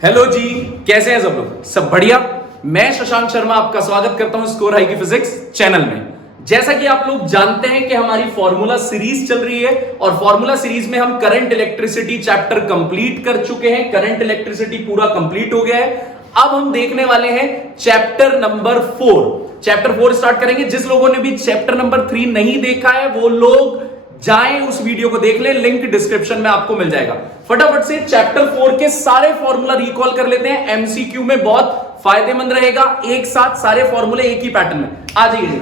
Hello जी, कैसे हैं सब लोग? सब बढ़िया। मैं शशांक शर्मा आपका स्वागत करता हूं स्कोर हाई की फिजिक्स चैनल में। जैसा कि आप लोग जानते हैं कि हमारी फॉर्मूला सीरीज चल रही है और फॉर्मूला सीरीज में हम करंट इलेक्ट्रिसिटी चैप्टर कंप्लीट कर चुके हैं। करंट इलेक्ट्रिसिटी पूरा कंप्लीट हो गया है। अब हम देखने वाले हैं चैप्टर नंबर 4। चैप्टर 4 स्टार्ट करेंगे। जिस लोगों ने भी चैप्टर नंबर 3 नहीं देखा है वो लोग जाएं उस वीडियो को देख ले, लिंक डिस्क्रिप्शन में आपको मिल जाएगा। फटाफट से चैप्टर 4 के सारे फॉर्मूला रिकॉल कर लेते हैं, एमसीक्यू में बहुत फायदेमंद रहेगा। एक साथ सारे फॉर्मूले एक ही पैटर्न में आ जाइए।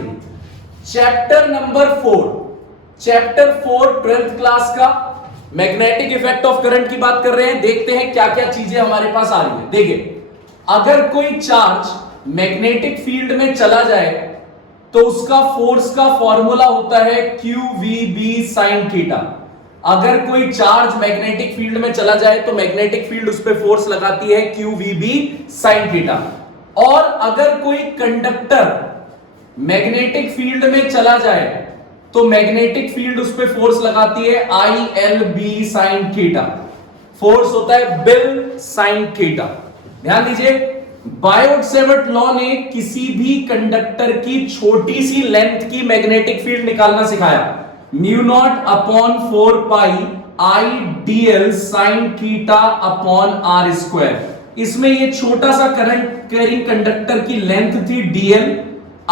Chapter number 4, chapter 4 12th class का मैग्नेटिक इफेक्ट ऑफ करंट की बात कर रहे हैं। देखते हैं क्या क्या चीजें हमारे पास आ रही है। देखिए, अगर कोई चार्ज मैग्नेटिक फील्ड में चला जाए तो उसका फोर्स का फॉर्मूला होता है QVB sin थीटा। अगर कोई चार्ज मैग्नेटिक फील्ड में चला जाए तो मैग्नेटिक फील्ड उस पर फोर्स लगाती है QVB sin थीटा। और अगर कोई कंडक्टर मैग्नेटिक फील्ड में चला जाए तो मैग्नेटिक फील्ड उस पर फोर्स लगाती है ILB sin थीटा। फोर्स होता है बिल sin थीटा। ध्यान दीजिए, बायोट-सेवर्ट लॉ ने किसी भी कंडक्टर की छोटी सी लेंथ की मैग्नेटिक फील्ड निकालना सिखाया। म्यू नॉट अपॉन 4 पाई IDL sin theta upon R square. इसमें ये छोटा सा करंट कैरिंग कंडक्टर की लेंथ थी DL,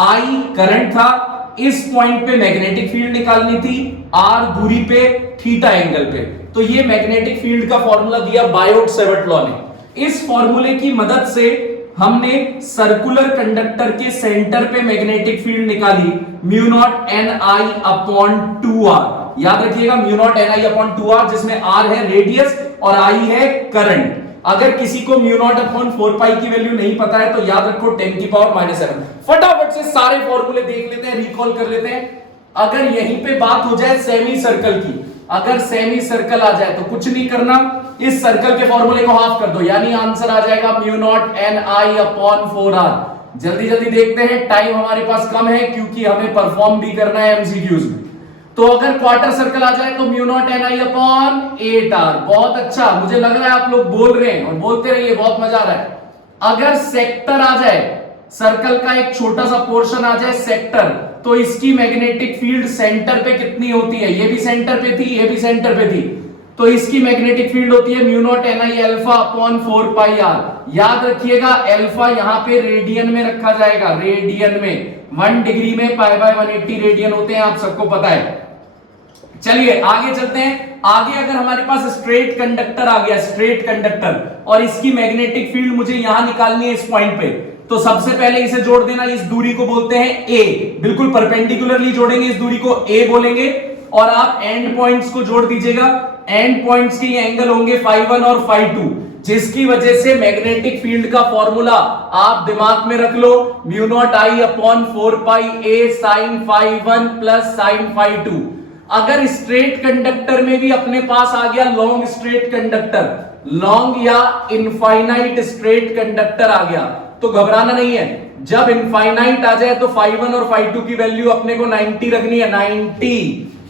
I करंट था, इस पॉइंट पे मैग्नेटिक फील्ड निकालनी थी, R दूरी पे, थीटा एंगल पे। तो ये मैग्नेटिक फील्ड का फॉर्मूला दिया बायोट-सेवर्ट लॉ ने। इस फॉर्मूले की मदद से हमने सर्कुलर कंडक्टर के सेंटर पे मैग्नेटिक फील्ड निकाली, mu naught NI upon 2R। याद रखिएगा, mu not NI upon 2R, जिसमें R है रेडियस और I है करंट। अगर किसी को म्यू नॉट अपॉन 4 पाई की वैल्यू नहीं पता है तो याद रखो 10 की पावर -7। फटाफट से सारे फॉर्मूले देख लेते हैं, रिकॉल कर लेते हैं। अगर यहीं पे बात हो जाए सेमी सर्कल की, अगर सेमी सर्कल आ जाए तो कुछ नहीं करना, इस सर्कल के फॉर्मूले को हाफ कर दो, यानी आंसर आ जाएगा mu naught NI upon 4R। जल्दी जल्दी देखते हैं, टाइम हमारे पास कम है क्योंकि हमें परफॉर्म भी करना है एमसीक्यूज में। तो अगर क्वार्टर सर्कल आ जाए तो mu naught NI upon 8R। बहुत अच्छा, मुझे लग रहा है आप लोग बोल रहे हैं और बोलते रहिए, बहुत मजा आ रहा है। अगर सेक्टर आ जाए, सर्कल का एक छोटा सा पोर्शन आ जाए सेक्टर, तो इसकी मैग्नेटिक फील्ड सेंटर पे कितनी होती है? ये भी सेंटर पे थी, ये भी सेंटर पे थी, तो इसकी मैग्नेटिक फील्ड होती है mu naught NI alpha upon 4 पाई R। याद रखिएगा, अल्फा यहां पे रेडियन में रखा जाएगा, रेडियन में। 1 डिग्री में पाई बाय 180 रेडियन होते हैं, आप सबको पता है। चलिए आगे चलते हैं। आगे अगर हमारे पास स्ट्रेट कंडक्टर आ गया, स्ट्रेट कंडक्टर, और इसकी मैग्नेटिक फील्ड मुझे यहां निकालनी है इस पॉइंट पे, तो सबसे पहले इसे जोड़ देना। इस दूरी को बोलते हैं A, बिल्कुल परपेंडिकुलरली जोड़ेंगे, इस दूरी को A बोलेंगे। और आप एंड पॉइंट्स को जोड़ दीजिएगा। एंड पॉइंट्स के ये एंगल होंगे φ1 और φ2, जिसकी वजह से मैग्नेटिक फील्ड का फॉर्मूला आप दिमाग में रख लो, mu naught I upon 4 pi A sin φ1 plus sin φ2। अगर स्ट्रेट कंडक्टर में भी अपने पास आ गया लॉन्ग स्ट्रेट कंडक्टर, लॉन्ग या इनफाइनाइट स्ट्रेट कंडक्टर आ गया, तो घबराना नहीं है। जब इनफाइनाइट आ जाए तो φ1 और φ2 की वैल्यू अपने को 90 रखनी है, 90,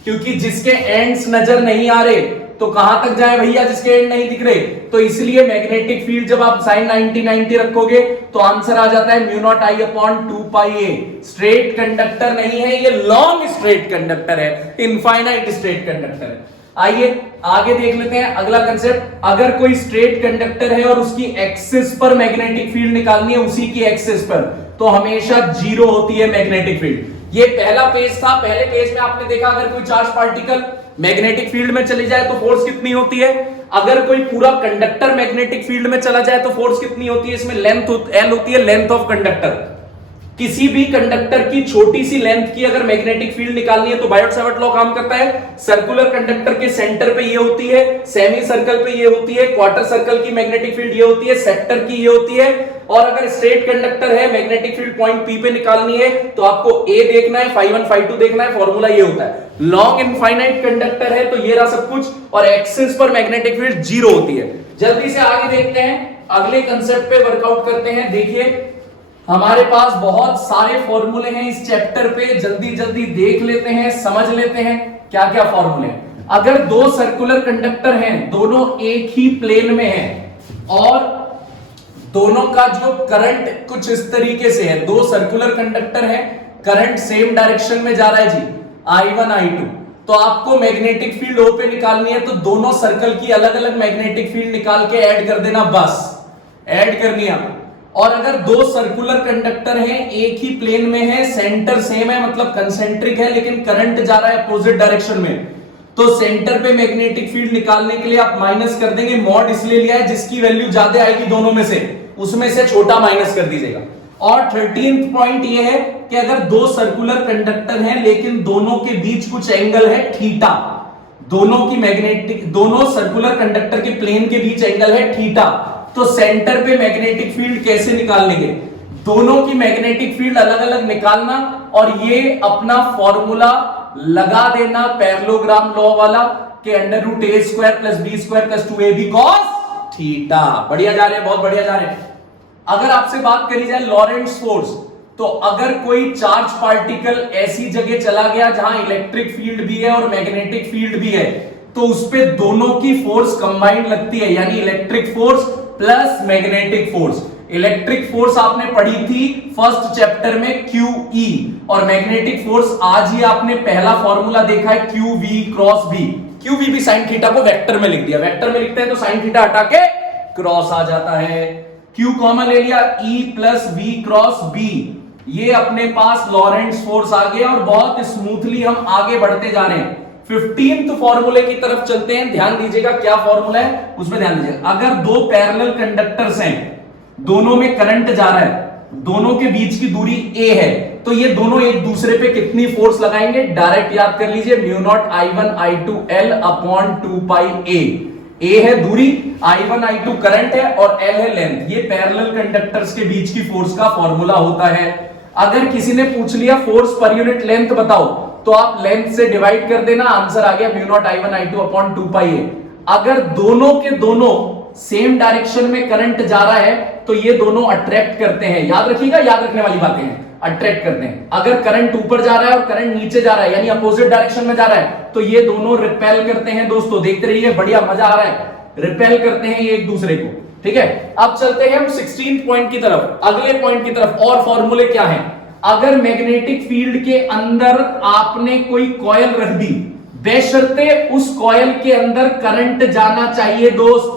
क्योंकि जिसके एंड्स नजर नहीं आ रहे तो कहां तक जाए भैया, जिसके एंड नहीं दिख रहे। तो इसलिए मैग्नेटिक फील्ड जब आप sin 90 रखोगे तो आंसर आ जाता है mu naught I upon 2 pi A। Straight conductor नहीं है ये, लॉन्ग स्ट्रेट कंडक्टर है, इनफाइनाइट स्ट्रेट कंडक्टर है। आइए आगे देख लेते हैं अगला कंसेप्ट। अगर कोई स्ट्रेट कंडक्टर है और उसकी एक्सिस पर मैग्नेटिक फील्ड निकालनी है, उसी की एक्सिस पर, तो हमेशा 0 होती है मैग्नेटिक फील्ड। ये पहला पेज था। पहले पेज में आपने देखा अगर कोई चार्ज पार्टिकल मैग्नेटिक फील्ड में चली जाए तो फोर्स कितनी होती है। अगर कोई पूरा कंडक्टर मैग्नेटिक फील्ड में चला जाए तो फोर्स कितनी होती है। इसमें लेंथ L होती है, लेंथ ऑफ कंडक्टर। किसी भी कंडक्टर की छोटी सी लेंथ की अगर मैग्नेटिक फील्ड निकालनी है तो बायोट-सेवर्ट लॉ काम करता है। सर्कुलर कंडक्टर के सेंटर पे ये होती है, सेमी सर्कल पे ये होती है, क्वार्टर सर्कल की मैग्नेटिक फील्ड ये होती है, सेक्टर की ये होती है। और अगर स्ट्रेट कंडक्टर है, मैग्नेटिक फील्ड पॉइंट P पे निकालनी है तो आपको A देखना है, φ1 φ2 देखना है, फॉर्मूला ये होता है। लॉन्ग इनफाइनाइट कंडक्टर है तो ये रहा सब कुछ, और एक्सिस पर मैग्नेटिक फील्ड 0 होती है। जल्दी से आगे देखते हैं, अगले कंसेप्ट पे वर्कआउट करते हैं। देखिए हमारे पास बहुत सारे फॉर्मूले हैं इस चैप्टर पे, जल्दी जल्दी देख लेते हैं, समझ लेते हैं क्या क्या फॉर्मूले। अगर दो सर्कुलर कंडक्टर हैं, दोनों एक ही प्लेन में हैं और दोनों का जो करंट कुछ इस तरीके से है, दो सर्कुलर कंडक्टर है, करंट सेम डायरेक्शन में जा रहा है जी, I1 I2। तो आपको मैग्नेटिक फील्ड O पे निकालनी है, तो दोनों सर्कल की अलग अलग मैग्नेटिक फील्ड निकाल के ऐड कर देना, बस ऐड करनी है। और अगर दो सर्कुलर कंडक्टर हैं, एक ही प्लेन में है, सेंटर सेम है, मतलब कंसेंट्रिक है, लेकिन करंट जा रहा है अपोजिट डायरेक्शन में, तो सेंटर पे मैग्नेटिक फील्ड निकालने के लिए आप माइनस कर देंगे। मॉड इसलिए लिया है जिसकी वैल्यू ज्यादा आएगी दोनों में से, उसमें से छोटा माइनस कर दीजिएगा। और 13th पॉइंट ये है कि अगर दो सर्कुलर कंडक्टर हैं लेकिन दोनों के बीच कुछ एंगल है थीटा, दोनों सर्कुलर कंडक्टर के प्लेन के बीच एंगल है थीटा, तो सेंटर पे मैग्नेटिक फील्ड कैसे निकाल लेंगे? दोनों की मैग्नेटिक फील्ड अलग अलग निकालना और ये अपना फॉर्मूला लगा देना पैरेललोग्राम लॉ वाला कि √a² + b² + 2ab cos theta. बढ़िया जा रहे हैं, बहुत बढ़िया जा रहे हैं। अगर आपसे बात करी जाए लॉरेंट्ज फोर्स, तो अगर कोई चार्ज पार्टिकल ऐसी जगह चला गया जहां इलेक्ट्रिक फील्ड भी है और मैग्नेटिक फील्ड भी है, तो उस पे दोनों की फोर्स कंबाइंड लगती है, यानी electric force plus magnetic force. Electric force आपने पढ़ी थी फर्स्ट चैप्टर में QE, और मैग्नेटिक फोर्स आज ही आपने पहला फॉर्मूला देखा है QV क्रॉस B। QV भी साइन थीटा को वेक्टर में लिख दिया, वेक्टर में लिखते हैं तो साइन थीटा हटा के क्रॉस आ जाता है। Q कॉमन ले लिया, E + V क्रॉस B, ये अपने पास लॉरेंट्ज फोर्स आ गया और बहुत स्मूथली हम आगे बढ़ते जा रहे हैं। 15th फॉर्मूले की तरफ चलते हैं, ध्यान दीजिएगा क्या फॉर्मूला है उसमें ध्यान दीजिएगा। अगर दो पैरेलल कंडक्टर्स हैं, दोनों में करंट जा रहा है, दोनों के बीच की दूरी a है, तो ये दोनों एक दूसरे पे कितनी फोर्स लगाएंगे? डायरेक्ट याद कर लीजिए, μ0 I1 I2 L upon 2πa। a है दूरी, I1 I2 करंट है और L है लेंथ। ये पैरेलल कंडक्टर्स के बीच की फोर्स का फॉर्मूला होता है। अगर किसी ने पूछ लिया फोर्स पर यूनिट लेंथ बताओ, तो आप लेंथ से डिवाइड कर देना, आंसर आ गया μ0 I1 I2 अपॉन 2πa। अगर दोनों के दोनों सेम डायरेक्शन में करंट जा रहा है, तो ये दोनों अट्रैक्ट करते हैं। याद रखिएगा, याद रखने वाली बातें हैं, अट्रैक्ट करते हैं। अगर करंट ऊपर जा रहा है और करंट नीचे जा रहा है, यानी अपोजिट डायरेक्शन में जा रहा है, तो ये दोनों रिपेल करते हैं। दोस्तों देखते रहिए, बढ़िया मजा आ रहा है, रिपेल करते हैं ये एक दूसरे को। ठीक है, अब चलते हैं हम 16th पॉइंट की तरफ, अगले पॉइंट की तरफ। और फॉर्मूले क्या हैं? अगर मैग्नेटिक फील्ड के अंदर आपने कोई कॉइल रख दी, बेशर्ते उस कॉइल के अंदर करंट जाना चाहिए दोस्त,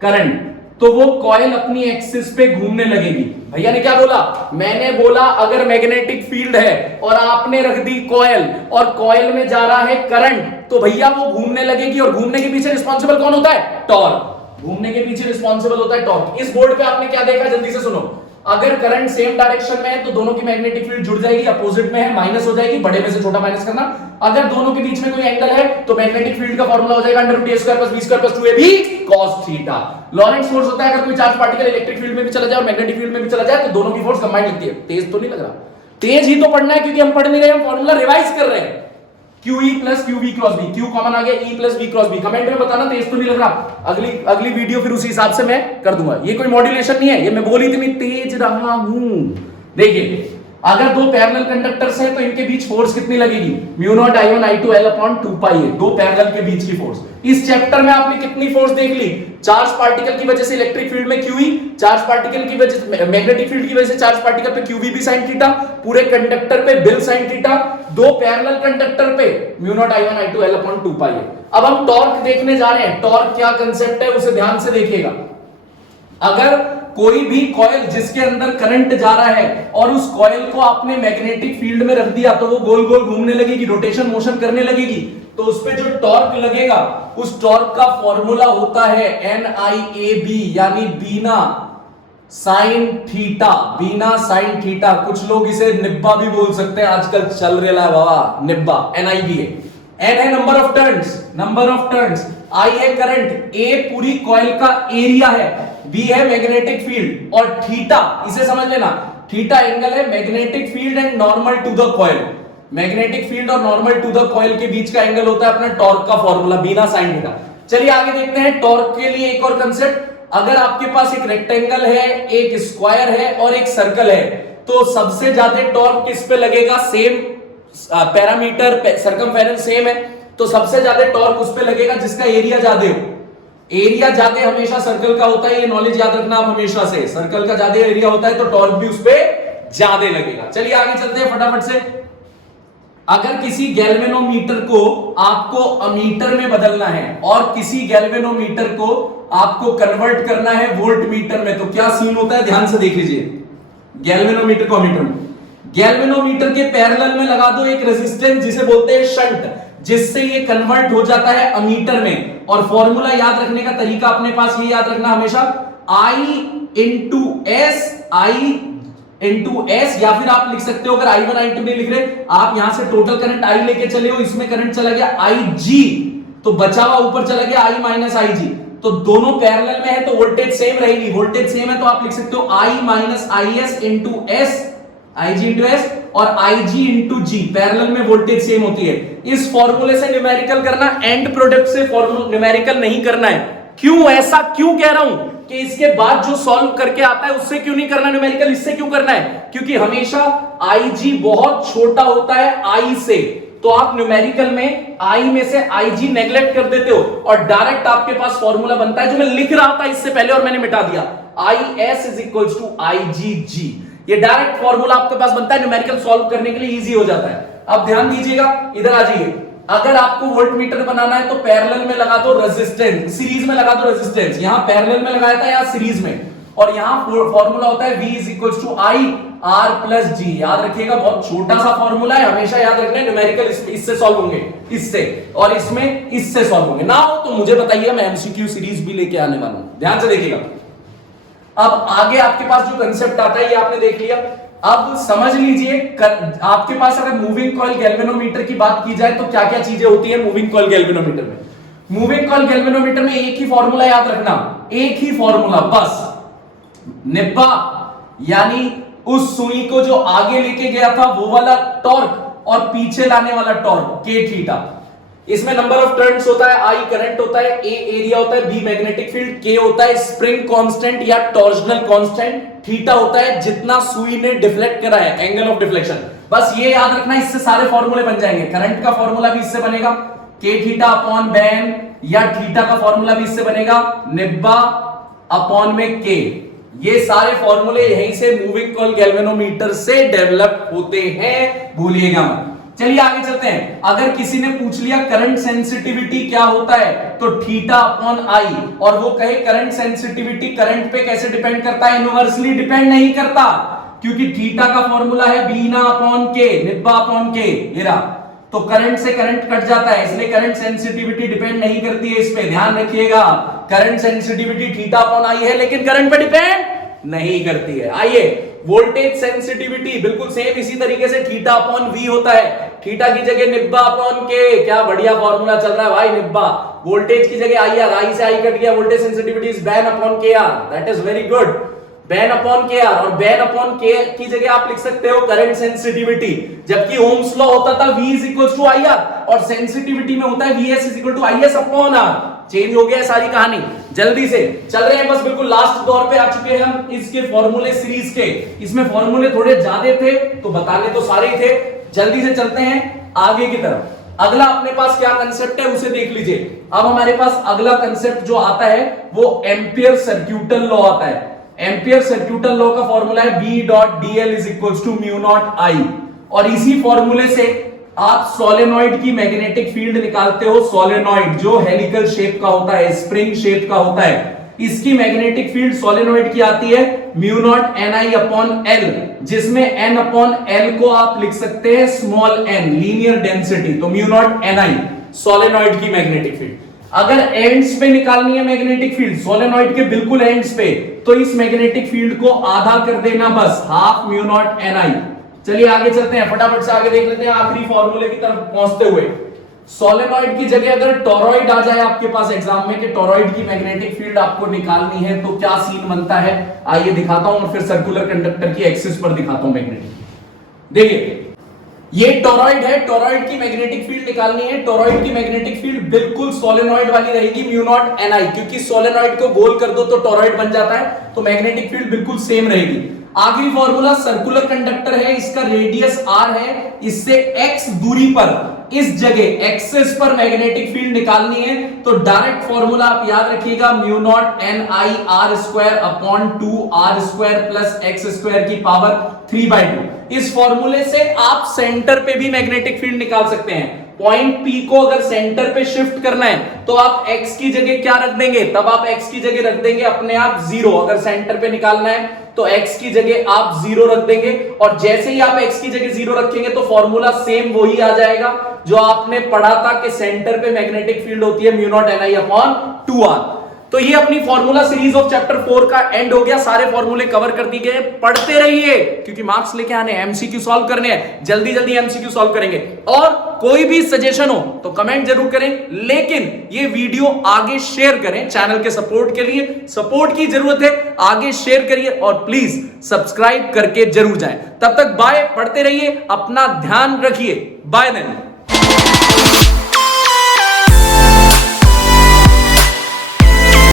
करंट, तो वो कॉइल अपनी एक्सिस पे घूमने लगेगी। भैया ने क्या बोला? मैंने बोला अगर मैग्नेटिक फील्ड है और आपने रख दी कॉइल और कॉइल में जा रहा है करंट, तो भैया वो घूमने लगेगी। और घूमने के पीछे रिस्पॉन्सिबल कौन होता है? टॉर्क। घूमने के पीछे रिस्पॉन्सिबल होता है टॉर्क। इस बोर्ड पे आपने क्या देखा, जल्दी से सुनो। अगर करंट सेम डायरेक्शन में है तो दोनों की मैग्नेटिक फील्ड जुड़ जाएगी, अपोजिट में है माइनस हो जाएगी, बड़े में से छोटा माइनस करना। अगर दोनों के बीच में कोई एंगल है तो मैग्नेटिक फील्ड का फॉर्मूला हो जाएगा √a² + b² + 2ab cos theta. लॉरेंट्ज force होता है अगर कोई चार्ज पार्टिकल इलेक्ट्रिक फील्ड में भी चला जाए और मैग्नेटिक फील्ड में भी चला जाए, तो दोनों की फोर्स कंबाइंड लगती है। तेज तो नहीं लग रहा? तेज ही तो पढ़ना है, क्योंकि हम पढ़ नहीं रहे, हम फॉर्मूला रिवाइज कर रहे हैं। QE + QV cross B, Q common आ गया, E + V cross B। Comment में बताना तेज तो नहीं लग रहा। अगली वीडियो फिर उसी हिसाब से मैं कर दूंगा। ये कोई मॉड्यूलेशन नहीं है, ये मैं बोली इतनी तेज रहा हूं। देखिए, अगर दो पैरेलल कंडक्टर्स हैं तो इनके बीच फोर्स कितनी लगेगी? μ0 I1 I2 L upon 2πa, दो पैरेलल के बीच की फोर्स। इस चैप्टर में आपने कितनी फोर्स देख ली? चार्ज पार्टिकल की वजह से इलेक्ट्रिक फील्ड में QE, चार्ज पार्टिकल की वजह से मैग्नेटिक फील्ड की वजह से चार्ज पार्टिकल पे QV भी sin थीटा, पूरे कंडक्टर पे बिल sin थीटा, दो पैरेलल कंडक्टर पे μ0 I1 I2 L upon 2πa। अब हम टॉर्क देखने जा रहे हैं। टॉर्क क्या कंसेप्ट है उसे ध्यान से देखिएगा। अगर कोई भी कॉइल जिसके अंदर करंट जा रहा है और उस कॉइल को आपने मैग्नेटिक फील्ड में रख दिया, तो वो गोल गोल घूमने लगेगी, रोटेशन मोशन करने लगेगी, तो उस पे जो टॉर्क लगेगा, उस टॉर्क का फॉर्मूला होता है NIAB, यानी बीना साइन थीटा। बीना साइन थीटा, कुछ लोग इसे निब्बा भी बोल सकते हैं, आजकल चल रहा है बाबा निब्बा। NIB है। N है नंबर ऑफ टर्न्स, I है करंट, A पूरी कॉइल का एरिया है, B है मैग्नेटिक फील्ड, और थीटा इसे समझ लेना, थीटा एंगल है magnetic field and normal to the coil. Magnetic field और नॉर्मल टू द कॉइल के बीच का एंगल होता है अपना टॉर्क का फॉर्मूला, बीना साइन थीटा। चलिए आगे देखते हैं टॉर्क के लिए एक और कंसेप्ट। अगर आपके पास एक रेक्टेंगल है, एक स्क्वायर है और एक सर्कल है, तो सबसे ज्यादा टॉर्क किस पे लगेगा? सेम पैरामीटर, सर्कमफेरेंस सेम है, तो सबसे ज्यादा टॉर्क उस पे लगेगा जिसका एरिया ज्यादा हो। एरिया ज्यादा हमेशा सर्कल का होता है, ये नॉलेज याद रखना आप हमेशा से। सर्कल का ज्यादा एरिया होता है तो टॉर्क भी उस पर ज्यादा लगेगा। चलिए आगे चलते हैं फटाफट से। अगर किसी गैल्वेनोमीटर को आपको अमीटर में बदलना है और किसी गैल्वेनोमीटर को आपको कन्वर्ट करना है वोल्ट मीटर में, तो क्या सीन होता है, ध्यान से देख लीजिए। गैल्वेनोमीटर को अमीटर में, गैल्वेनोमीटर के पैरेलल में लगा दो एक रेजिस्टेंस जिसे बोलते हैं शंट, जिससे ये कन्वर्ट हो जाता है अमीटर में। और फॉर्मूला याद रखने का तरीका अपने पास ये याद रखना हमेशा, I इंटू एस, या फिर आप लिख सकते हो, अगर I1 I2 नहीं लिख रहे आप यहां से टोटल करंट I लेके चले हो, इसमें करंट चला गया IG, तो बचा हुआ ऊपर चला गया I माइनस IG, तो दोनों पैरेलल में है तो वोल्टेज सेम रहेगी। वोल्टेज सेम है तो आप लिख सकते हो I minus IS into S, IG into S, और IG इंटू जी, पैरेलल में वोल्टेज सेम होती है। इस फॉर्मूले से न्यूमेरिकल करना, एंड प्रोडक्ट से न्यूमेरिकल नहीं करना है। क्यों ऐसा क्यों कह रहा हूं कि इसके बाद जो सॉल्व करके आता है उससे क्यों नहीं करना न्यूमेरिकल, इससे क्यों करना है, क्योंकि हमेशा IG बहुत छोटा होता है I से, तो आप न्यूमेरिकल में I में से IG नेग्लेक्ट कर देते हो और डायरेक्ट आपके पास फॉर्मूला बनता है जो मैं लिख रहा था इससे पहले और मैंने मिटा दिया, IS is equal to IGG। ये डायरेक्ट फॉर्मूला आपके पास बनता है, न्यूमेरिकल सॉल्व करने के लिए इजी हो जाता है। अब ध्यान दीजिएगा, इधर आ जाइए। अगर आपको वोल्ट मीटर बनाना है तो पैरेलल में लगा दो रेजिस्टेंस, सीरीज में लगा दो रेजिस्टेंस। यहां पैरेलल में लगाया था, यहां सीरीज में, और यहां फॉर्मूला होता है V is equal to I R plus G। याद रखिएगा, बहुत छोटा सा फॉर्मूला है, हमेशा याद रखना है। न्यूमेरिकल इससे सॉल्व होंगे, इससे, और इसमें इससे सॉल्व होंगे। ना हो तो मुझे बताइए, मैं MCQ सीरीज भी लेके आने वाला हूं, ध्यान से देखिएगा। अब आगे आपके पास जो कंसेप्ट आता है ये आपने देख लिया। अब समझ लीजिए, आपके पास अगर मूविंग कॉइल गैल्वेनोमीटर की बात की जाए तो क्या क्या चीजें होती है मूविंग कॉइल गैल्वेनोमीटर में। मूविंग कॉइल गैल्वेनोमीटर में एक ही फॉर्मूला याद रखना, एक ही फॉर्मूला बस, निब्बा यानी उस सुई को जो आगे लेके गया था वो वाला टॉर्क और पीछे लाने वाला टॉर्क, K थीटा। इसमें नंबर ऑफ टर्न्स होता है, I करंट होता है, A एरिया होता है, B मैग्नेटिक फील्ड, K होता है स्प्रिंग कांस्टेंट या टॉर्जनल कांस्टेंट, थीटा होता है जितना सुई ने डिफ्लेक्ट करा है, एंगल ऑफ डिफ्लेक्शन। बस ये याद रखना, इससे सारे फॉर्मूले बन जाएंगे। करंट का फॉर्मूला भी इससे बनेगा, K थीटा अपॉन बैन, या थीटा का फॉर्मूला भी इससे बनेगा, निब्बा अपॉन में K। ये सारे फॉर्मूले यहीं से मूविंग कॉइल गैल्वेनोमीटर से डेवलप होते हैं, भूलिएगा मत। चलिए आगे चलते हैं। अगर किसी ने पूछ लिया करंट सेंसिटिविटी क्या होता है, तो थीटा अपॉन I, और वो कहे करंट सेंसिटिविटी करंट पे कैसे डिपेंड करता है, इनवर्सली डिपेंड नहीं करता, क्योंकि थीटा का फॉर्मूला है बीना अपॉन के, निब्बा अपॉन के, तो करंट से करंट कट जाता है, इसलिए करंट सेंसिटिविटी डिपेंड नहीं करती है इस पे, ध्यान रखिएगा। Current sensitivity theta upon I है, लेकिन करंट पे डिपेंड नहीं करती है। आइए, वोल्टेज सेंसिटिविटी बिल्कुल सेम इसी तरीके से थीटा अपॉन V होता है, थीटा की जगह निब्बा अपॉन के। क्या बढ़िया फॉर्मूला चल रहा है भाई, निब्बा। वोल्टेज की जगह IR, I से I कट गया, वोल्टेज सेंसिटिविटी इज बैन upon KR, that is very good, बैन अपॉन KR। और बैन अपॉन K की जगह आप लिख सकते हो करंट सेंसिटिविटी, जबकि ओम्स लॉ होता था V is equal to IR, और सेंसिटिविटी में होता है VS is equal to IS upon R। Change हो गया है सारी कहानी। जल्दी से चल रहे हैं, बस बिल्कुल लास्ट दौर पे आ चुके हैं हम इसके फॉर्मूले सीरीज के। इसमें फॉर्मूले थोड़े ज्यादा थे तो बताने तो सारे ही थे। जल्दी से चलते हैं आगे की तरफ। अगला अपने पास क्या कंसेप्ट है उसे देख लीजिए। अब हमारे पास अगला कंसेप्ट जो आता है वो एम्पियर सर्क्यूटल लॉ आता है। एम्पियर सर्क्यूटल लॉ का फॉर्मूला है B dot DL is equal to mu naught I, और इसी फॉर्मूले से आप सोलेनॉइड की मैग्नेटिक फील्ड निकालते हो। सोलेनॉइड जो हेलिकल शेप का होता है, स्प्रिंग शेप का होता है, इसकी मैग्नेटिक फील्ड सोलेनॉइड की आती है mu naught NI upon L, जिसमें N अपॉन L को आप लिख सकते हैं स्मॉल n, लीनियर डेंसिटी, तो म्यू नॉट NI सोलेनॉइड की मैग्नेटिक फील्ड। अगर एंड्स पे निकालनी है मैग्नेटिक फील्ड, सोलेनॉइड के बिल्कुल एंड्स पे, तो इस मैग्नेटिक फील्ड को आधा कर देना, बस हाफ म्यू नॉट NI। चलिए आगे चलते हैं, फटाफट से आगे देख लेते हैं आखिरी फॉर्मूले की तरफ पहुंचते हुए। सोलेनॉइड की जगह अगर टोरॉइड आ जाए आपके पास एग्जाम में कि टोरॉइड की मैग्नेटिक फील्ड आपको निकालनी है, तो क्या सीन बनता है आइए दिखाता हूं, और फिर सर्कुलर कंडक्टर की एक्सिस पर दिखाता हूं मैग्नेटिक। देखिए ये टोरॉइड है, टोरॉइड की मैग्नेटिक फील्ड निकालनी है। टोरॉइड की मैग्नेटिक फील्ड बिल्कुल सोलेनॉइड वाली रहेगी, म्यू नॉट NI, क्योंकि सोलेनॉइड को गोल कर दो तो टोरॉइड बन जाता है, तो मैग्नेटिक फील्ड बिल्कुल सेम रहेगी। आखिरी फॉर्मूला सर्कुलर कंडक्टर है, इसका रेडियस R है, इससे x दूरी पर इस जगह एक्सिस पर मैग्नेटिक फील्ड निकालनी है तो डायरेक्ट फॉर्मूला आप याद रखिएगा mu naught N I R square upon 2 R square plus X square की पावर 3/2। इस फॉर्मूले से आप सेंटर पे भी मैग्नेटिक फील्ड निकाल सकते हैं। पॉइंट P को अगर सेंटर पे शिफ्ट करना है तो आप x की जगह क्या रख देंगे, तब आप x की जगह रख देंगे अपने आप 0। अगर सेंटर पे निकालना है तो x की जगह आप 0 रख देंगे और जैसे ही आप x की जगह 0 रखेंगे तो फॉर्मूला सेम वही आ जाएगा जो आपने पढ़ा था कि सेंटर पे मैग्नेटिक फील्ड होती है म्यू नॉट एन आई अपॉन 2r। तो ये अपनी फॉर्मूला सीरीज ऑफ चैप्टर 4 का एंड हो गया। सारे फॉर्मूले कवर कर दिए गए। पढ़ते रहिए क्योंकि मार्क्स लेके आने हैं, एमसीक्यू सॉल्व करने हैं, जल्दी जल्दी एमसीक्यू सॉल्व करेंगे। और कोई भी सजेशन हो तो कमेंट जरूर करें, लेकिन ये वीडियो आगे शेयर करें चैनल के सपोर्ट के लिए। सपोर्ट की जरूरत है, आगे शेयर करिए और प्लीज सब्सक्राइब करके जरूर जाएं। तब तक बाय, पढ़ते रहिए, अपना ध्यान रखिए। Bye then.